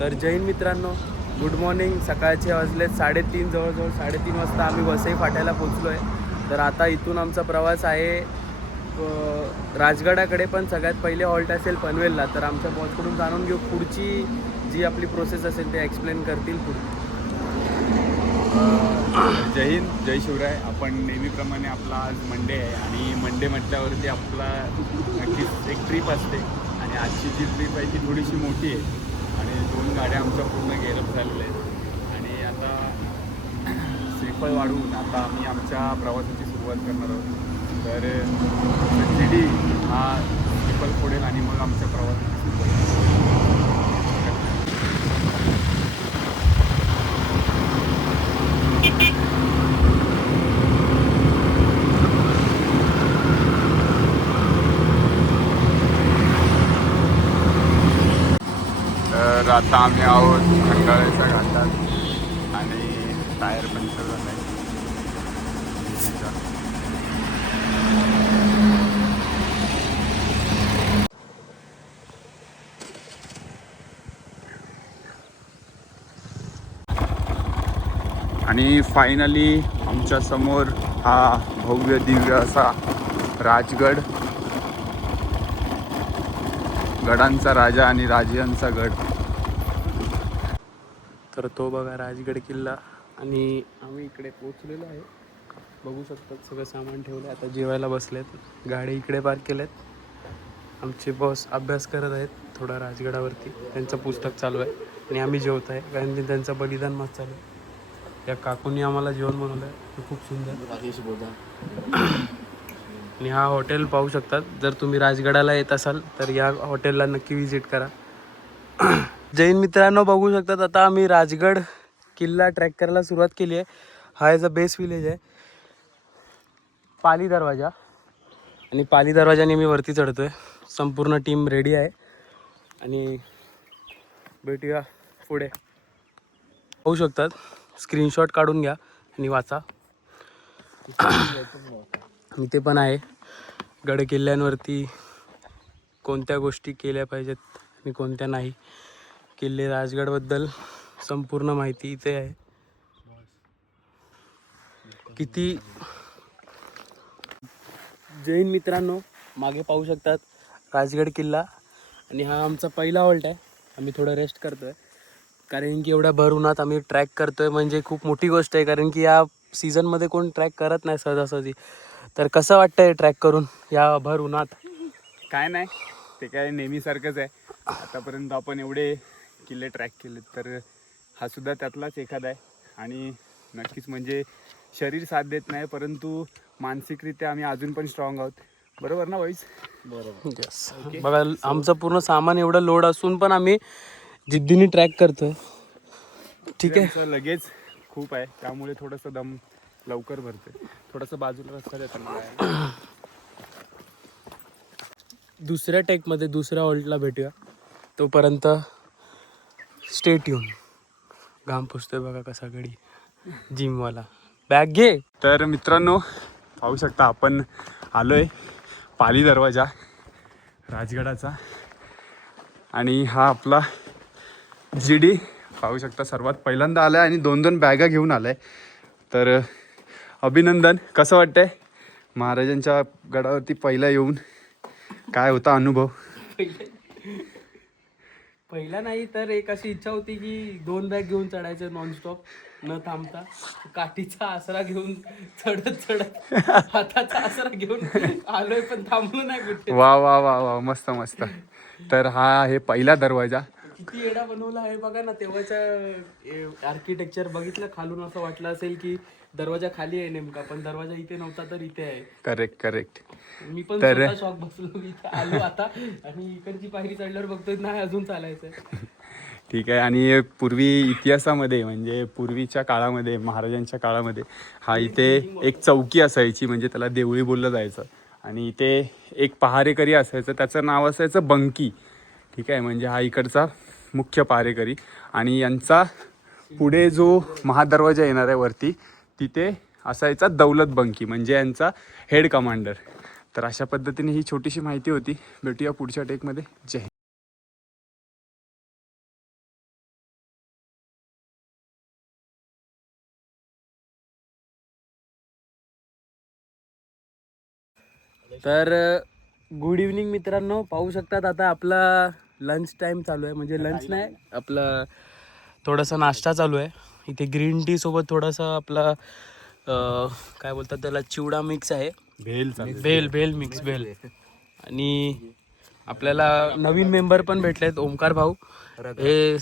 तर जय हिंद मित्रांनो, good morning. सकाळचे वाजलेत 3:30, जवळजवळ 3:30 वाजता आम्ही वसई फाट्याला पोचलो आहे. तर आता इथून आमचा प्रवास आहे राजगडाकडे, पण सगळ्यात पहिले हॉल्ट असेल पनवेलला. तर आमच्या बॉसकडून जाणून घेऊ पुढची जी आपली प्रोसेस असेल ते एक्सप्लेन करतील पुढे. जय हिंद, जय शिवराय. आपण नेहमीप्रमाणे आपला आज मंडे आहे आणि मंडे म्हटल्यावरती आपला नक्कीच एक ट्रीप असते. आणि आजची जी ट्रीप आहे ती थोडीशी मोठी आहे आणि 2 गाड्या आमच्या पूर्ण गेरप झालेल्या आहेत. आणि आता श्रीफळ वाढवून आता आम्ही आमच्या प्रवासाची सुरुवात करणार आहोत. तर शिडी हा श्रीफळ फोडेल आणि मग आमच्या प्रवासाची सुरुवात. तर आता आम्ही आहोत खंडाळ्याच्या घाटात आणि टायर पंक्चर झाला आहे. आणि फायनली आमच्या समोर हा भव्य दिव्य असा राजगड, गडांचा राजा आणि राजांचा गड. तर तो बघा राजगड किल्ला. आणि आम्ही इकडे पोचलेलो आहे, बघू शकतात. सगळं सामान ठेवलं आहे. आता जेवायला बसलेत, गाडी इकडे पार्क केलेत. आमचे बॉस अभ्यास करत आहेत थोडा राजगडावरती, त्यांचं पुस्तक चालू आहे आणि आम्ही जेवत आहे कारण की त्यांचं बलिदान मास चालू आहे. या काकूंनी आम्हाला जेवण बनवलं आहे, ते खूप सुंदर. आणि हा हॉटेल पाहू शकतात. जर तुम्ही राजगडाला येत असाल तर या हॉटेलला नक्की विजिट करा. जैन मित्रांनो, बघू शकतात आता आम्ही राजगड किल्ला ट्रॅक करायला सुरुवात केली आहे. हा ॲज अ बेस विलेज आहे, पाली दरवाजा. आणि पाली दरवाजाने मी वरती चढतो आहे. संपूर्ण टीम रेडी आहे आणि भेटूया पुढे. पाहू शकतात, स्क्रीनशॉट काढून घ्या आणि वाचा. मी ते पण आहे. गड किल्ल्यांवरती कोणत्या गोष्टी केल्या पाहिजेत आणि कोणत्या नाही, किल्ले राजगडबद्दल संपूर्ण माहिती इथे आहे. किती जैन मित्रांनो, मागे पाहू शकतात राजगड किल्ला. आणि हा आमचा पहिला हॉल्ट आहे. आम्ही थोडं रेस्ट करतो आहे कारण की एवढ्या भर उन्हात आम्ही ट्रॅक करतो आहे, म्हणजे खूप मोठी गोष्ट आहे. कारण की या सीझनमध्ये कोण ट्रॅक करत नाही सहजासहजी. तर कसं वाटतं आहे ट्रॅक करून या भर उन्हात? काय नाही, ते काय नेहमीसारखंच आहे. आतापर्यंत आपण एवढे किल्ले ट्रॅक केले, तर हा सुद्धा त्यातलाच एखादा आहे. आणि नक्कीच म्हणजे शरीर साथ देत नाही, परंतु मानसिकरित्या आम्ही अजून पण स्ट्रॉंग आहोत. बरोबर ना वाईस? बरोबर. यस. बघा, आमचं पूर्ण सामान एवढं लोड असून पण आम्ही जिद्दीने ट्रॅक करतोय. ठीक आहे. लगेच खूप आहे, त्यामुळे थोडंसं दम लवकर भरते. थोडंसं बाजूला रस्ता देताना दुसऱ्या टेकमध्ये दुसऱ्या हॉल्टला भेटूया. तोपर्यंत स्टे ट्यून. घाम पुसतोय बघा कसा गडी, जिमवाला. बॅग घे. तर मित्रांनो, पाहू शकता आपण आलोय पाली दरवाजा राजगडाचा. आणि हा आपला जीडी पाहू शकता, सर्वात पहिल्यांदा आलाय आणि 2-2 बॅगा घेऊन आलाय. तर अभिनंदन. कसं वाटतंय महाराजांच्या गडावरती पहिला येऊन? काय होता अनुभव? पहिला नाही तर एक अशी इच्छा होती की 2 बॅग घेऊन चढायचं नॉनस्टॉप, न थांबता. काठीचा आसरा घेऊन चढत हाताचा आसरा घेऊन आलोय, पण थांबलो नाही कुठे. वा वा वा वा, मस्त मस्त. तर हा आहे पहिला दरवाजा. किती येडा बनवला आहे बघा ना. तेव्हाचं आर्किटेक्चर बघितलं खालून, असं वाटलं असेल की दरवाजा खाली आहे नेमका, पण दरवाजा इथे नव्हता तर इथे आहे. Correct correct. मी पण स्वतः शॉक बसलो. मी इथे आलो आता आणि इकडची पायरी चढल्यावर बघतोय नाही अजून चालायचं. ठीक आहे. आणि पूर्वी इतिहासामध्ये, म्हणजे पूर्वीच्या काळामध्ये, महाराजांच्या काळामध्ये हा इथे एक चौकी असायची, म्हणजे त्याला देवळी बोललं जायचं. आणि इथे एक पहारेकरी असायचं, त्याचं नाव असायचं बंकी. ठीक आहे, म्हणजे हा इकडचा मुख्य पहारेकरी. आणि यांचा पुढे जो महादरवाजा येणार आहे वरती, तिथे असायचा दौलत बंकी, म्हणजे यांचा हेड कमांडर. तर अशा पद्धतीने ही छोटीशी माहिती होती. भेटूया पुढच्या टेकमध्ये. जय हिंद. तर गुड इव्हनिंग मित्रांनो, पाहू शकतात आता आपला लंच टाईम चालू आहे. म्हणजे लंच नाही, आपला थोडासा नाश्ता चालू आहे इथे. ग्रीन टी सोबत थोडासा आपला काय बोलतात त्याला, चिवडा मिक्स आहे. भेल मिक्स भेल. आणि आपल्याला नवीन मेंबर पण भेटलेत, ओमकार भाऊ. हे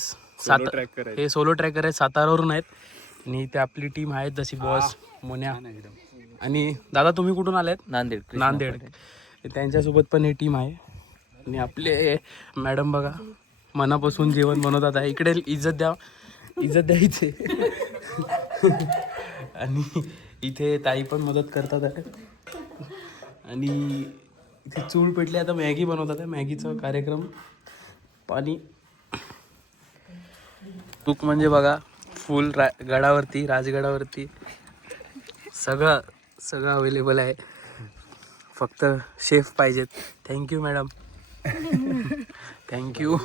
हे सोलो ट्रॅकर आहेत, सातारावरून आहेत. आणि इथे आपली टीम आहे जशी बॉस, मोन्या. आणि दादा तुम्ही कुठून आलात? नांदेड. त्यांच्यासोबत पण ही टीम आहे. आणि आपले मॅडम बघा मनापासून जेवण बनवतात आहे. इकडे इज्जत द्यायचे. आणि इथे ताई पण मदत करतात आहे. आणि इथे चूल पेटली, आता मॅगी बनवतात आहे. मॅगीचा कार्यक्रम. पाणी तूक म्हणजे बघा फुल गडावरती, राजगडावरती सगळं अवेलेबल आहे. फक्त शेफ पाहिजेत. Thank you madam. थँक्यू.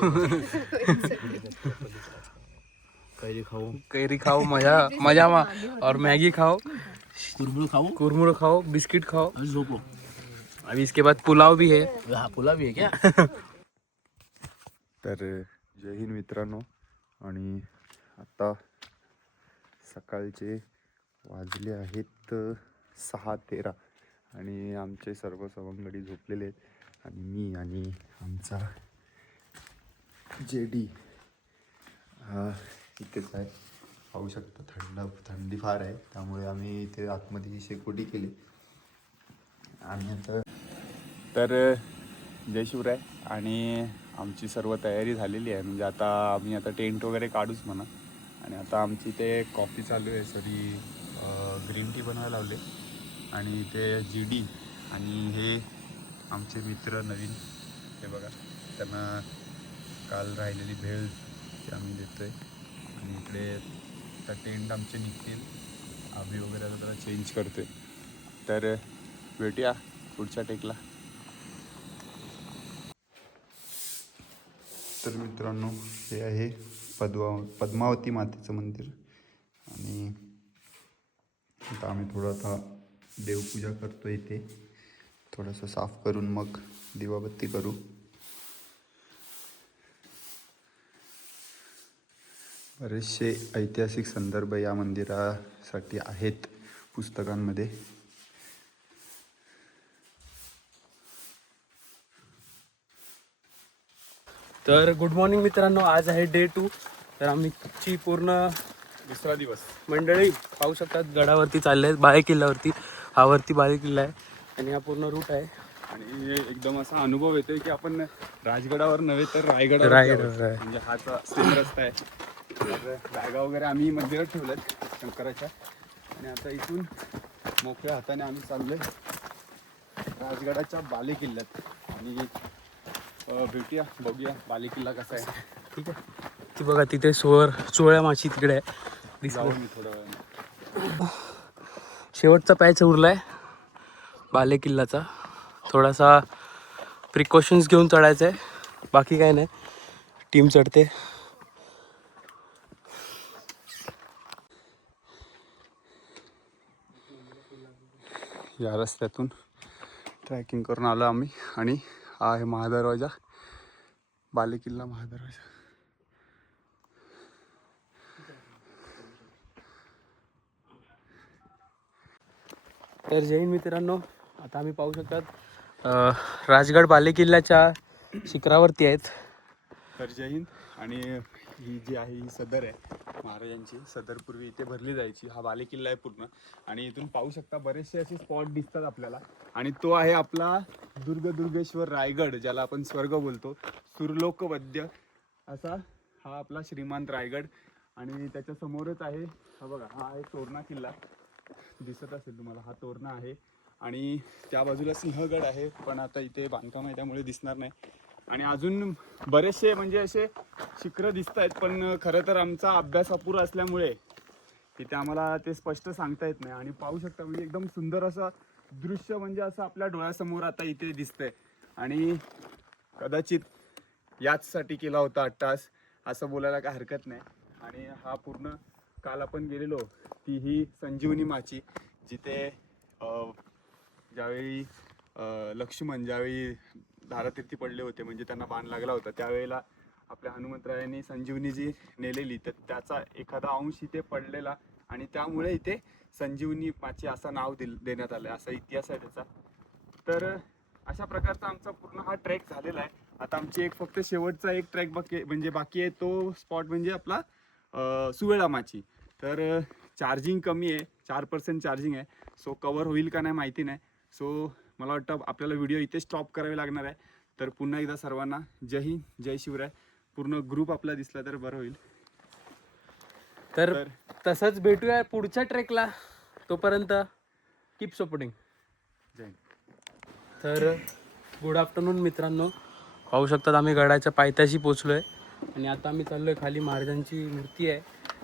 कैरी खाओ मजा और मैगी खाओ, कुरमुर खाओ, बिस्किट खाओ. अभी इसके बाद पुलाव भी है. पुलाव भी है क्या? तर जय हिंद मित्रांनो. आणि आता सकाळचे वाजले आहेत 6:13 आणि आमचे सर्व सवंगडी झोपलेले आहेत. आणि मी आणि आमचा JD हा इथेच आहे. पाहू शकता थंडी फार आहे, त्यामुळे आम्ही इथे आतमध्ये शेकोटी केली. आणि आता तर जय शिवराय. आणि आमची सर्व तयारी झालेली आहे. म्हणजे आम्ही आता टेंट वगैरे काढूच म्हणा. आणि आता आमची इथे कॉफी चालू आहे. ग्रीन टी बनवायला लावले. आणि इथे GD आणि हे आमचे मित्र नवीन, हे बघा त्यांना काल राहिलेली भेळ ते आम्ही देतो आहे. आणि इकडे आता टेंट आमचे निघतील, आम्ही वगैरे आता त्याला चेंज करतो आहे. तर भेटूया पुढच्या टेकला. तर मित्रांनो, हे आहे पद्मावती मातेचं मंदिर. आणि आता आम्ही थोडासा देवपूजा करतो इथे. थोडंसं साफ करून मग दिवाबत्ती करू. बरेचसे ऐतिहासिक संदर्भ या मंदिरासाठी आहेत पुस्तकांमध्ये. तर गुड मॉर्निंग मित्रांनो, आज आहे डे 2. तर आमची पूर्ण दुसरा दिवस मंडळी पाहू शकतात गडावरती चालले आहेत, बाळे किल्ल्यावरती. हा वरती बाळे किल्ला आहे आणि हा पूर्ण रूट आहे. आणि एकदम असा अनुभव येतोय की आपण राजगडावर नव्हे तर रायगडावर आहे. म्हणजे हाच सेम रस्ता आहे. तर बॅगा वगैरे आम्ही मंदिरात ठेवल्यात शंकराच्या. आणि आता इथून मोकळ्या हाताने आम्ही चाललोय राजगडाच्या बाले किल्ल्यात. आणि भेटूया, बघूया बाले किल्ला कसा आहे. ठीक आहे. ती बघा तिथे सोळ्या माशी तिकडे आहे. जाऊ मी थोड्या वेळाने. शेवटचा पॅच उरलाय बाले किल्ल्याचा. थोडासा प्रिकॉशन्स घेऊन चढायचं आहे, बाकी काय नाही. टीम चढते. या रस्त्यातून ट्रॅकिंग करून आलो आम्ही. आणि हा आहे महादरवाजा, बाले किल्ला महादरवाजा. तर जैन मित्रांनो, आता आम्ही पाहू शकतात राजगड बाले किल्ल्याच्या शिखरावरती आहेत. तर जय हिंद. आणि ही जी आहे ही सदर आहे महाराजांची. सदर पूर्वी इथे भरली जायची. हा बाले किल्ला आहे पूर्ण. आणि इथून पाहू शकता बरेचसे असे स्पॉट दिसतात आपल्याला. आणि तो आहे आपला दुर्गेश्वर रायगड, ज्याला आपण स्वर्ग बोलतो. सुरलोकवद्य असा हा आपला श्रीमंत रायगड. आणि त्याच्या समोरच आहे, हा बघा, हा आहे तोरणा किल्ला. दिसत असेल तुम्हाला, हा तोरणा आहे. आणि त्या बाजूला सिंहगड आहे, पण आता इथे बांधकाम आहे त्यामुळे दिसणार नाही. आणि अजून बरेचसे म्हणजे असे शिखरं दिसत आहेत, पण खरं तर आमचा अभ्यास अपुरा असल्यामुळे तिथे आम्हाला ते स्पष्ट सांगता येत नाही. आणि पाहू शकता म्हणजे एकदम सुंदर असं दृश्य म्हणजे असं आपल्या डोळ्यासमोर आता इथे दिसतंय. आणि कदाचित याचसाठी केला होता अट्टास, असं बोलायला काय हरकत नाही. आणि हा पूर्ण काल आपण गेलेलो ती ही संजीवनी माची, जिथे ज्यावेळी लक्ष्मण ज्यावेळी धारातीर्थी पडले होते, म्हणजे त्यांना बाण लागला होता, त्यावेळेला आपल्या हनुमंतरायांनी संजीवनी जी नेलेली, तर त्याचा एखादा अंश इथे पडलेला आणि त्यामुळे इथे संजीवनी माची असं नाव देण्यात आलं, असा इतिहास आहे त्याचा. तर अशा प्रकारचा आमचा पूर्ण हा ट्रेक झालेला आहे. आता आमची एक फक्त शेवटचा एक ट्रेक बाकी आहे, तो स्पॉट म्हणजे आपला सुवेळा माची. तर चार्जिंग कमी आहे, 4% चार्जिंग आहे, सो कवर होईल का नाही माहिती नाही. सो मला वाटतं आपल्याला व्हिडिओ इथे स्टॉप करावे लागणार आहे. तर पुन्हा एकदा सर्वांना जय हिंद, जय शिवराय. पूर्ण ग्रुप आपला दिसला तर बरं होईल. तर तसंच भेटूया पुढच्या ट्रेकला. तोपर्यंत कीप सपोर्टिंग. जय हिंद. तर गुड आफ्टरनून मित्रांनो, पाहू शकतात आम्ही गडाच्या पायथ्याशी पोचलो आहे आणि आता आम्ही चाललो आहे खाली. महाराजांची मूर्ती आहे,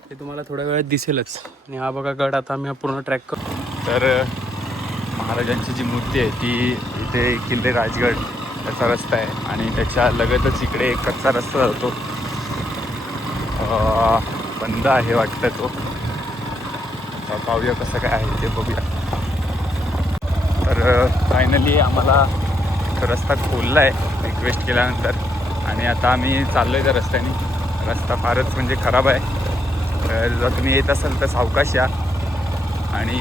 ते तुम्हाला थोड्या वेळात दिसेलच. आणि हा बघा गड, आता आम्ही हा पूर्ण ट्रॅक करतो. तर महाराजांची जी मूर्ती आहे ती इथे किल्ले राजगड त्याचा रस्ता आहे आणि त्याच्या लगतच इकडे एक कच्चा रस्ता जातो, बंद आहे वाटतं तो. पाहूया कसं काय आहे ते, बघूया. तर फायनली आम्हाला रस्ता खोलला आहे रिक्वेस्ट केल्यानंतर आणि आता आम्ही चाललो आहे त्या रस्त्याने. रस्ता फारच म्हणजे खराब आहे, तर जर तुम्ही येत असाल तर सावकाश या. आणि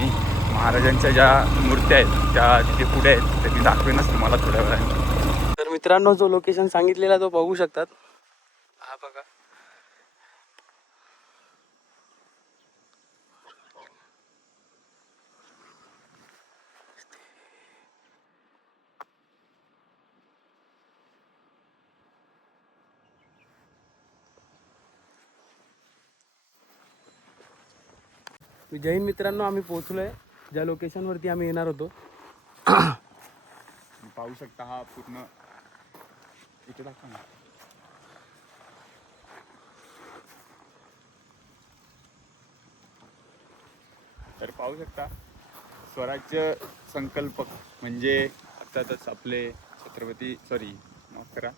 महाराजांच्या ज्या मूर्त्या आहेत त्या तिथे पुढे आहेत, ते मी दाखवेनच तुम्हाला थोड्या वेळाने. तर मित्रांनो, जो लोकेशन सांगितलेला तो बघू शकतात, हा बघा. जय हिंद मित्रांनो, आम्ही पोहोचलो आहे ज्या लोकेशनवरती आम्ही येणार होतो. पाहू शकता हा पूर्ण इथे दाखवा ना. तर पाहू शकता स्वराज्य संकल्पक म्हणजे अर्थातच आपले माफ करा,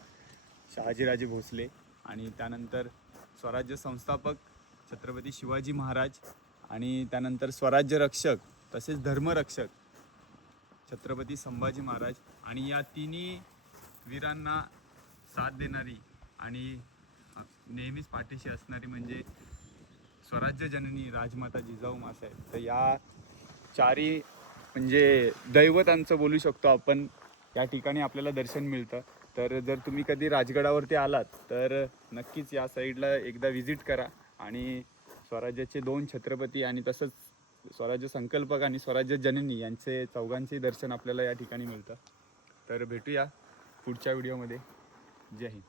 शहाजीराजे भोसले आणि त्यानंतर स्वराज्य संस्थापक छत्रपती शिवाजी महाराज आणि त्यानंतर स्वराज्य रक्षक तसेच धर्मरक्षक छत्रपती संभाजी महाराज. आणि या तिन्ही वीरांना साथ देणारी आणि नेहमीच पाठीशी असणारी म्हणजे स्वराज्य जननी राजमाता जिजाऊ माँसाहेब. तर या चारी म्हणजे दैवतांचं बोलू शकतो आपण, या ठिकाणी आपल्याला दर्शन मिळतं. तर जर तुम्ही कधी राजगडावरती आलात तर नक्कीच या साईडला एकदा व्हिजिट करा आणि स्वराज्याचे 2 छत्रपती आणि तसंच स्वराज्य संकल्पक आणि स्वराज्य जननी यांचे चौघांचे दर्शन आपल्याला या ठिकाणी मिळतं. तर भेटूया पुढच्या व्हिडिओमध्ये. जय हिंद.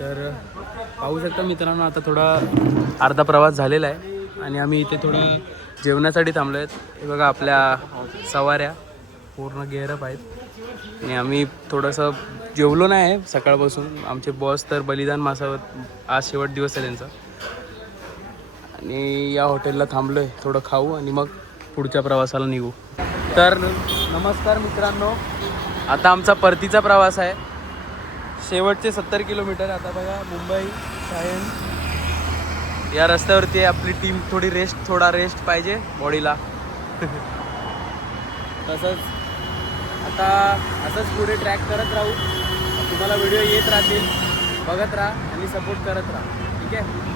तर पाहू शकता मित्रांनो, आता थोडा अर्धा प्रवास झालेला आहे आणि आम्ही इथे थोडं जेवणासाठी थांबलो आहेत. हे बघा आपल्या सवाऱ्या पूर्ण गेअरअप आहेत आणि आम्ही थोडंसं जेवलो नाही आहे सकाळपासून. आमचे बॉस तर बलिदान मासावर आज शेवट दिवस आहे त्यांचा आणि या हॉटेलला थांबलो आहे, थोडं खाऊ आणि मग पुढच्या प्रवासाला निघू. तर नमस्कार मित्रांनो, आता आमचा परतीचा प्रवास आहे. शेवटचे 70 किलोमीटर. आता बघा मुंबई सायन या रस्त्यावरती आपली टीम. थोडा रेस्ट पाहिजे बॉडीला. तसंच आता असंच पुढे ट्रॅक करत राहू. तुम्हाला व्हिडिओ येत राहतील, बघत राहा आणि सपोर्ट करत राहा. ठीक आहे.